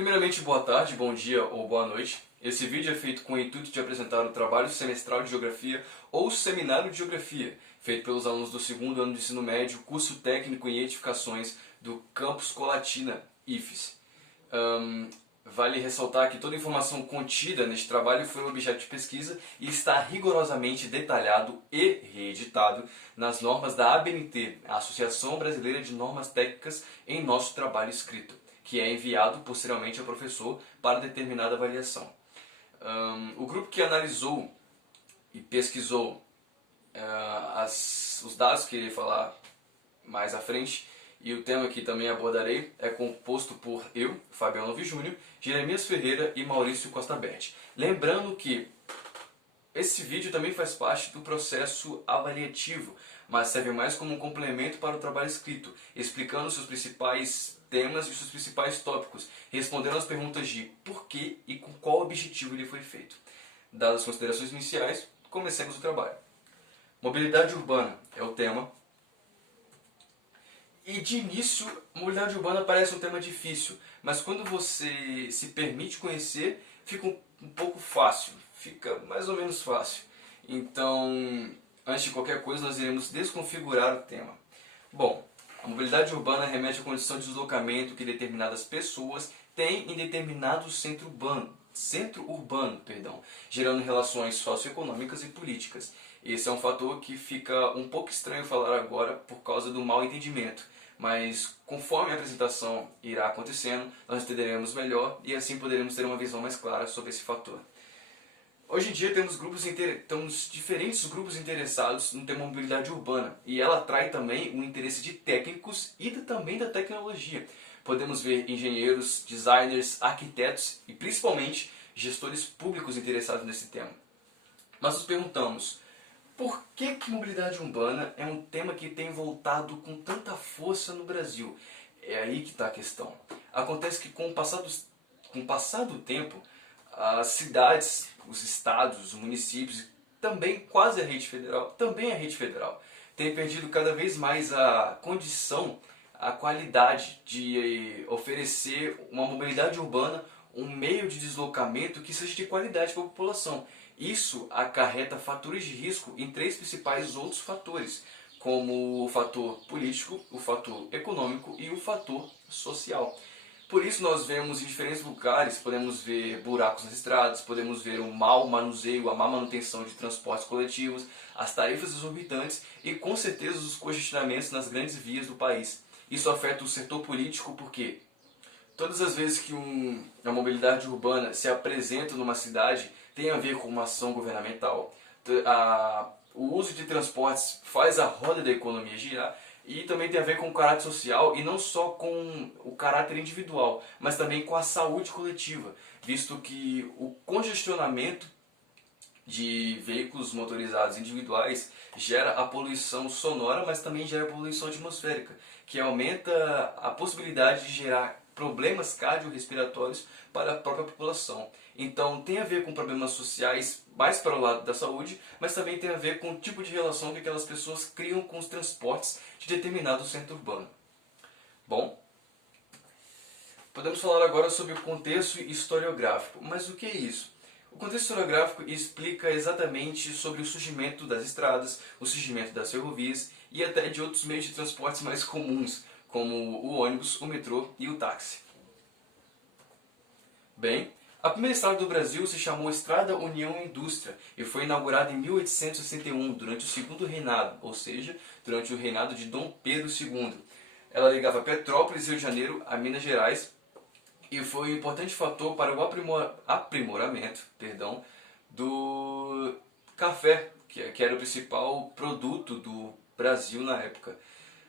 Primeiramente, boa tarde, bom dia ou boa noite. Esse vídeo é feito com o intuito de apresentar o trabalho semestral de Geografia ou Seminário de Geografia, feito pelos alunos do segundo ano de ensino médio, curso técnico em edificações do Campus Colatina, IFES. Vale ressaltar que toda a informação contida neste trabalho foi objeto de pesquisa e está rigorosamente detalhado e reeditado nas normas da ABNT, a Associação Brasileira de Normas Técnicas, em nosso trabalho escrito, que é enviado posteriormente ao professor para determinada avaliação. O grupo que analisou e pesquisou os dados que irei falar mais à frente e o tema que também abordarei é composto por eu, Fabiano Novi Júnior, Jeremias Ferreira e Maurício Costa Berti. Lembrando que esse vídeo também faz parte do processo avaliativo, mas serve mais como um complemento para o trabalho escrito, explicando seus principais temas e seus principais tópicos, respondendo às perguntas de por que e com qual objetivo ele foi feito. Dadas as considerações iniciais, comecemos o trabalho. Mobilidade urbana é o tema. E de início, mobilidade urbana parece um tema difícil, mas quando você se permite conhecer, fica um pouco fácil, fica mais ou menos fácil. Então, antes de qualquer coisa, nós iremos desconfigurar o tema. Bom, a mobilidade urbana remete à condição de deslocamento que determinadas pessoas têm em determinado centro urbano, gerando relações socioeconômicas e políticas. Esse é um fator que fica um pouco estranho falar agora por causa do mal entendimento, mas conforme a apresentação irá acontecendo, nós entenderemos melhor e assim poderemos ter uma visão mais clara sobre esse fator. Hoje em dia temos diferentes grupos interessados no tema mobilidade urbana e ela atrai também o interesse de técnicos e também da tecnologia. Podemos ver engenheiros, designers, arquitetos e principalmente gestores públicos interessados nesse tema. Mas nos perguntamos, por que mobilidade urbana é um tema que tem voltado com tanta força no Brasil? É aí que está a questão. Acontece que com o passar do tempo, as cidades, os estados, os municípios, também quase a rede federal, têm perdido cada vez mais a condição, a qualidade de oferecer uma mobilidade urbana, um meio de deslocamento que seja de qualidade para a população. Isso acarreta fatores de risco em três principais outros fatores, como o fator político, o fator econômico e o fator social. Por isso nós vemos em diferentes lugares, podemos ver buracos nas estradas, podemos ver o mau manuseio, a má manutenção de transportes coletivos, as tarifas exorbitantes e com certeza os congestionamentos nas grandes vias do país. Isso afeta o setor político porque todas as vezes que a mobilidade urbana se apresenta numa cidade, tem a ver com uma ação governamental. O uso de transportes faz a roda da economia girar e também tem a ver com o caráter social e não só com o caráter individual, mas também com a saúde coletiva, visto que o congestionamento de veículos motorizados individuais gera a poluição sonora, mas também gera a poluição atmosférica, que aumenta a possibilidade de gerar problemas cardiorrespiratórios para a própria população. Então tem a ver com problemas sociais mais para o lado da saúde, mas também tem a ver com o tipo de relação que aquelas pessoas criam com os transportes de determinado centro urbano. Bom, podemos falar agora sobre o contexto historiográfico. Mas o que é isso? O contexto historiográfico explica exatamente sobre o surgimento das estradas, o surgimento das ferrovias e até de outros meios de transportes mais comuns, como o ônibus, o metrô e o táxi. Bem, a primeira estrada do Brasil se chamou Estrada União Indústria e foi inaugurada em 1861, durante o segundo reinado, ou seja, durante o reinado de Dom Pedro II. Ela ligava Petrópolis, Rio de Janeiro, a Minas Gerais e foi um importante fator para o aprimoramento do café, que era o principal produto do Brasil na época.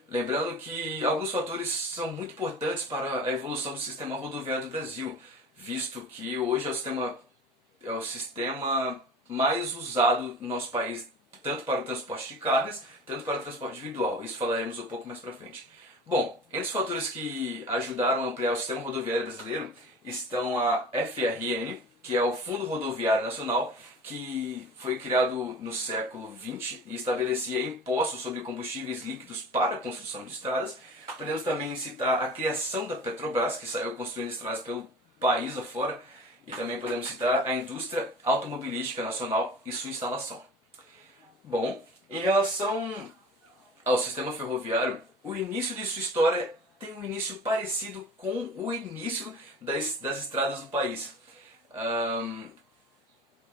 Lembrando que alguns fatores são muito importantes para a evolução do sistema rodoviário do Brasil, visto que hoje é o sistema mais usado no nosso país, tanto para o transporte de cargas, tanto para o transporte individual. Isso falaremos um pouco mais para frente. Bom, entre os fatores que ajudaram a ampliar o sistema rodoviário brasileiro estão a FRN, que é o Fundo Rodoviário Nacional, que foi criado no século XX e estabelecia impostos sobre combustíveis líquidos para a construção de estradas. Podemos também citar a criação da Petrobras, que saiu construindo estradas pelo país afora. E também podemos citar a indústria automobilística nacional e sua instalação. Bom, em relação ao sistema ferroviário, o início de sua história tem um início parecido com o início das estradas do país.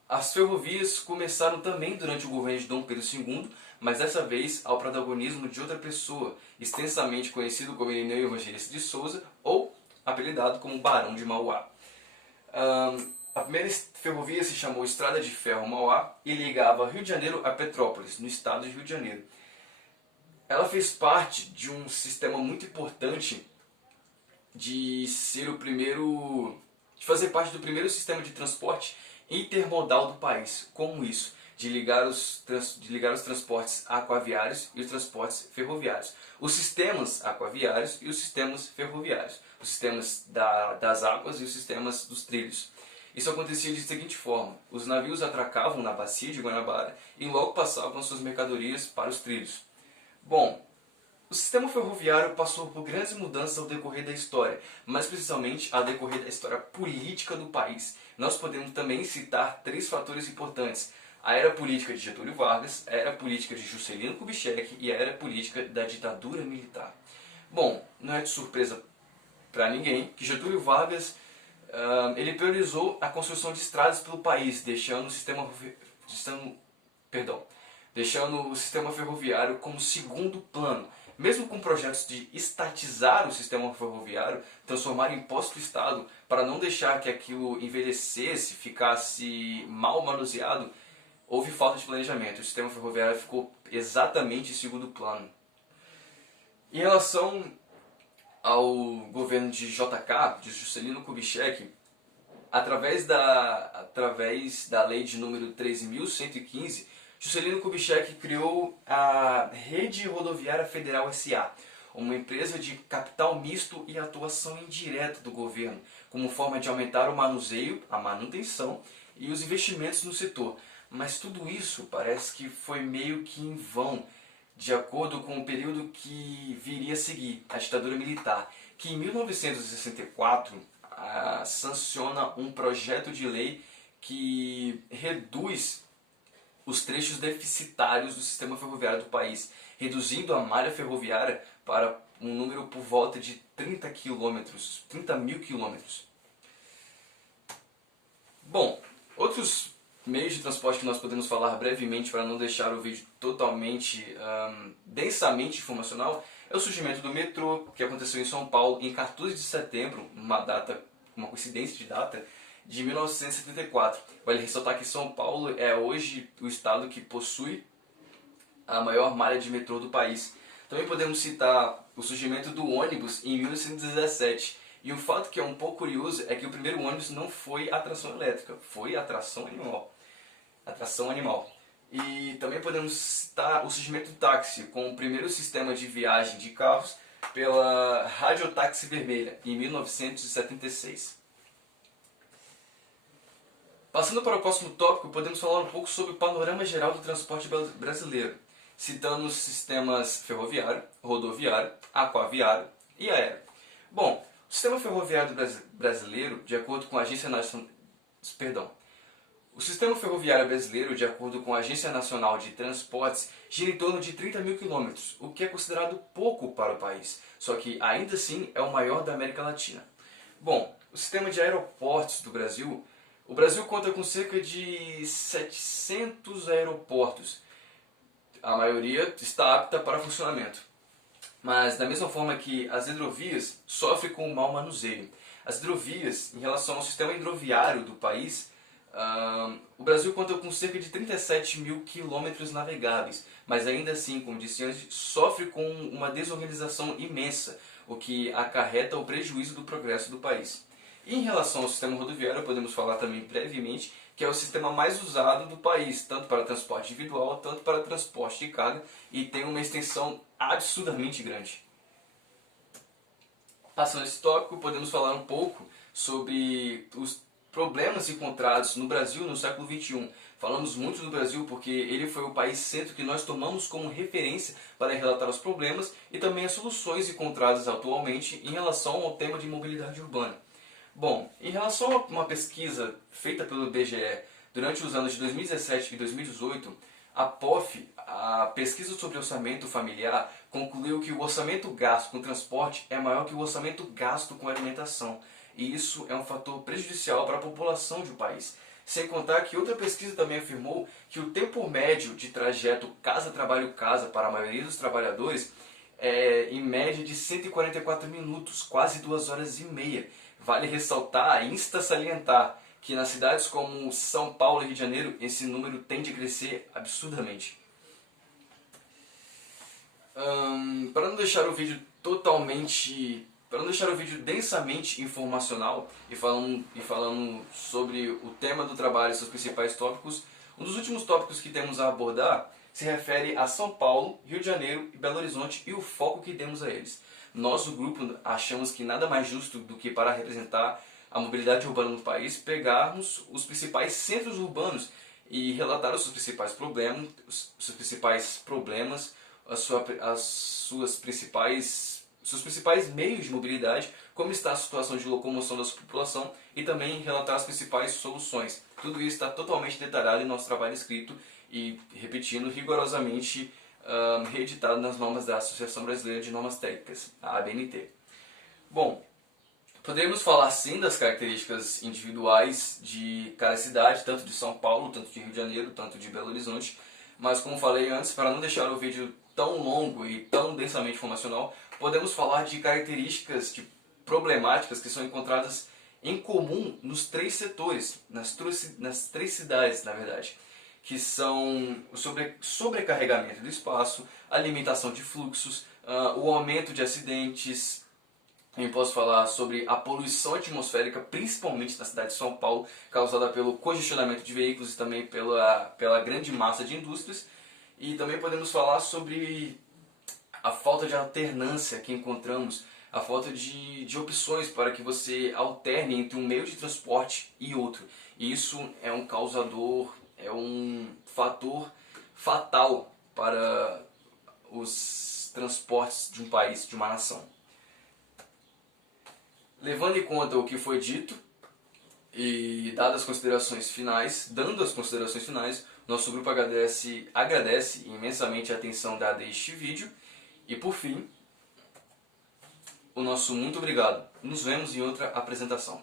As ferrovias começaram também durante o governo de Dom Pedro II, mas dessa vez ao protagonismo de outra pessoa, extensamente conhecido como Irineu Evangelista de Souza, ou apelidado como Barão de Mauá. A primeira ferrovia se chamou Estrada de Ferro Mauá e ligava Rio de Janeiro a Petrópolis, no estado de Rio de Janeiro. Ela fez parte de um sistema muito importante de fazer parte do primeiro sistema de transporte intermodal do país. Como isso? De ligar os transportes aquaviários e os transportes ferroviários. Os sistemas aquaviários e os sistemas ferroviários. Os sistemas das águas e os sistemas dos trilhos. Isso acontecia de seguinte forma: os navios atracavam na bacia de Guanabara e logo passavam suas mercadorias para os trilhos. Bom, o sistema ferroviário passou por grandes mudanças ao decorrer da história, mais precisamente ao decorrer da história política do país. Nós podemos também citar 3 fatores importantes: a era política de Getúlio Vargas, a era política de Juscelino Kubitschek e a era política da ditadura militar. Bom, não é de surpresa para ninguém que Getúlio Vargas ele priorizou a construção de estradas pelo país, deixando o sistema ferroviário como segundo plano. Mesmo com projetos de estatizar o sistema ferroviário, transformar em posse do Estado, para não deixar que aquilo envelhecesse, ficasse mal manuseado, houve falta de planejamento. O sistema ferroviário ficou exatamente em segundo plano. Em relação ao governo de JK, de Juscelino Kubitschek, através da lei de número 13.115, Juscelino Kubitschek criou a Rede Rodoviária Federal S.A., uma empresa de capital misto e atuação indireta do governo, como forma de aumentar o manuseio, a manutenção e os investimentos no setor. Mas tudo isso parece que foi meio que em vão, de acordo com o período que viria a seguir, a ditadura militar, que em 1964 sanciona um projeto de lei que reduz os trechos deficitários do sistema ferroviário do país, reduzindo a malha ferroviária para um número por volta de 30 mil quilômetros. Bom, outros meios de transporte que nós podemos falar brevemente para não deixar o vídeo totalmente densamente informacional é o surgimento do metrô, que aconteceu em São Paulo em 14 de setembro, uma coincidência de data, de 1974. Vale ressaltar que São Paulo é hoje o estado que possui a maior malha de metrô do país. Também podemos citar o surgimento do ônibus em 1917. E um fato que é um pouco curioso é que o primeiro ônibus não foi a tração elétrica, foi a tração animal. E também podemos citar o surgimento do táxi, com o primeiro sistema de viagem de carros pela Radiotáxi Vermelha, em 1976. Passando para o próximo tópico, podemos falar um pouco sobre o panorama geral do transporte brasileiro, citando os sistemas ferroviário, rodoviário, aquaviário e aéreo. Bom, o sistema ferroviário brasileiro, de acordo com a O sistema ferroviário brasileiro, de acordo com a Agência Nacional de Transportes, gira em torno de 30 mil quilômetros, o que é considerado pouco para o país, só que ainda assim é o maior da América Latina. Bom, o sistema de aeroportos do Brasil, o Brasil conta com cerca de 700 aeroportos. A maioria está apta para funcionamento. Mas da mesma forma que as hidrovias sofrem com o mau manuseio. As hidrovias, em relação ao sistema hidroviário do país, o Brasil conta com cerca de 37 mil quilômetros navegáveis, mas ainda assim, como disse antes, sofre com uma desorganização imensa, o que acarreta o prejuízo do progresso do país. E em relação ao sistema rodoviário, podemos falar também brevemente que é o sistema mais usado do país, tanto para transporte individual, tanto para transporte de carga, e tem uma extensão absurdamente grande. Passando esse tópico, podemos falar um pouco sobre os problemas encontrados no Brasil no século XXI. Falamos muito do Brasil porque ele foi o país centro que nós tomamos como referência para relatar os problemas e também as soluções encontradas atualmente em relação ao tema de mobilidade urbana. Bom, em relação a uma pesquisa feita pelo IBGE durante os anos de 2017 e 2018, a POF, a Pesquisa sobre Orçamento Familiar, concluiu que o orçamento gasto com transporte é maior que o orçamento gasto com alimentação. E isso é um fator prejudicial para a população de um país. Sem contar que outra pesquisa também afirmou que o tempo médio de trajeto casa-trabalho-casa para a maioria dos trabalhadores é em média de 144 minutos, quase 2 horas e meia. Vale ressaltar, insta salientar, que nas cidades como São Paulo e Rio de Janeiro esse número tende a crescer absurdamente. Para não deixar o vídeo para não deixar o vídeo densamente informacional e falando sobre o tema do trabalho e seus principais tópicos, um dos últimos tópicos que temos a abordar se refere a São Paulo, Rio de Janeiro e Belo Horizonte e o foco que demos a eles. Nós, o grupo, achamos que nada mais justo do que para representar a mobilidade urbana no país, pegarmos os principais centros urbanos e relatar os seus principais problemas, seus principais meios de mobilidade, como está a situação de locomoção da sua população e também relatar as principais soluções. Tudo isso está totalmente detalhado em nosso trabalho escrito e, repetindo, rigorosamente reeditado nas normas da Associação Brasileira de Normas Técnicas, a ABNT. Bom, poderíamos falar sim das características individuais de cada cidade, tanto de São Paulo, tanto de Rio de Janeiro, tanto de Belo Horizonte, mas como falei antes, para não deixar o vídeo tão longo e tão densamente informacional, podemos falar de características problemáticas que são encontradas em comum nos 3 setores, nas 3 cidades, na verdade, que são o sobrecarregamento do espaço, a limitação de fluxos, o aumento de acidentes. Eu posso falar sobre a poluição atmosférica, principalmente na cidade de São Paulo, causada pelo congestionamento de veículos e também pela grande massa de indústrias. E também podemos falar sobre a falta de alternância que encontramos, a falta de opções para que você alterne entre um meio de transporte e outro. E isso é um causador, é um fator fatal para os transportes de um país, de uma nação. Levando em conta o que foi dito e dando as considerações finais, nosso grupo agradece imensamente a atenção dada a este vídeo e, por fim, o nosso muito obrigado. Nos vemos em outra apresentação.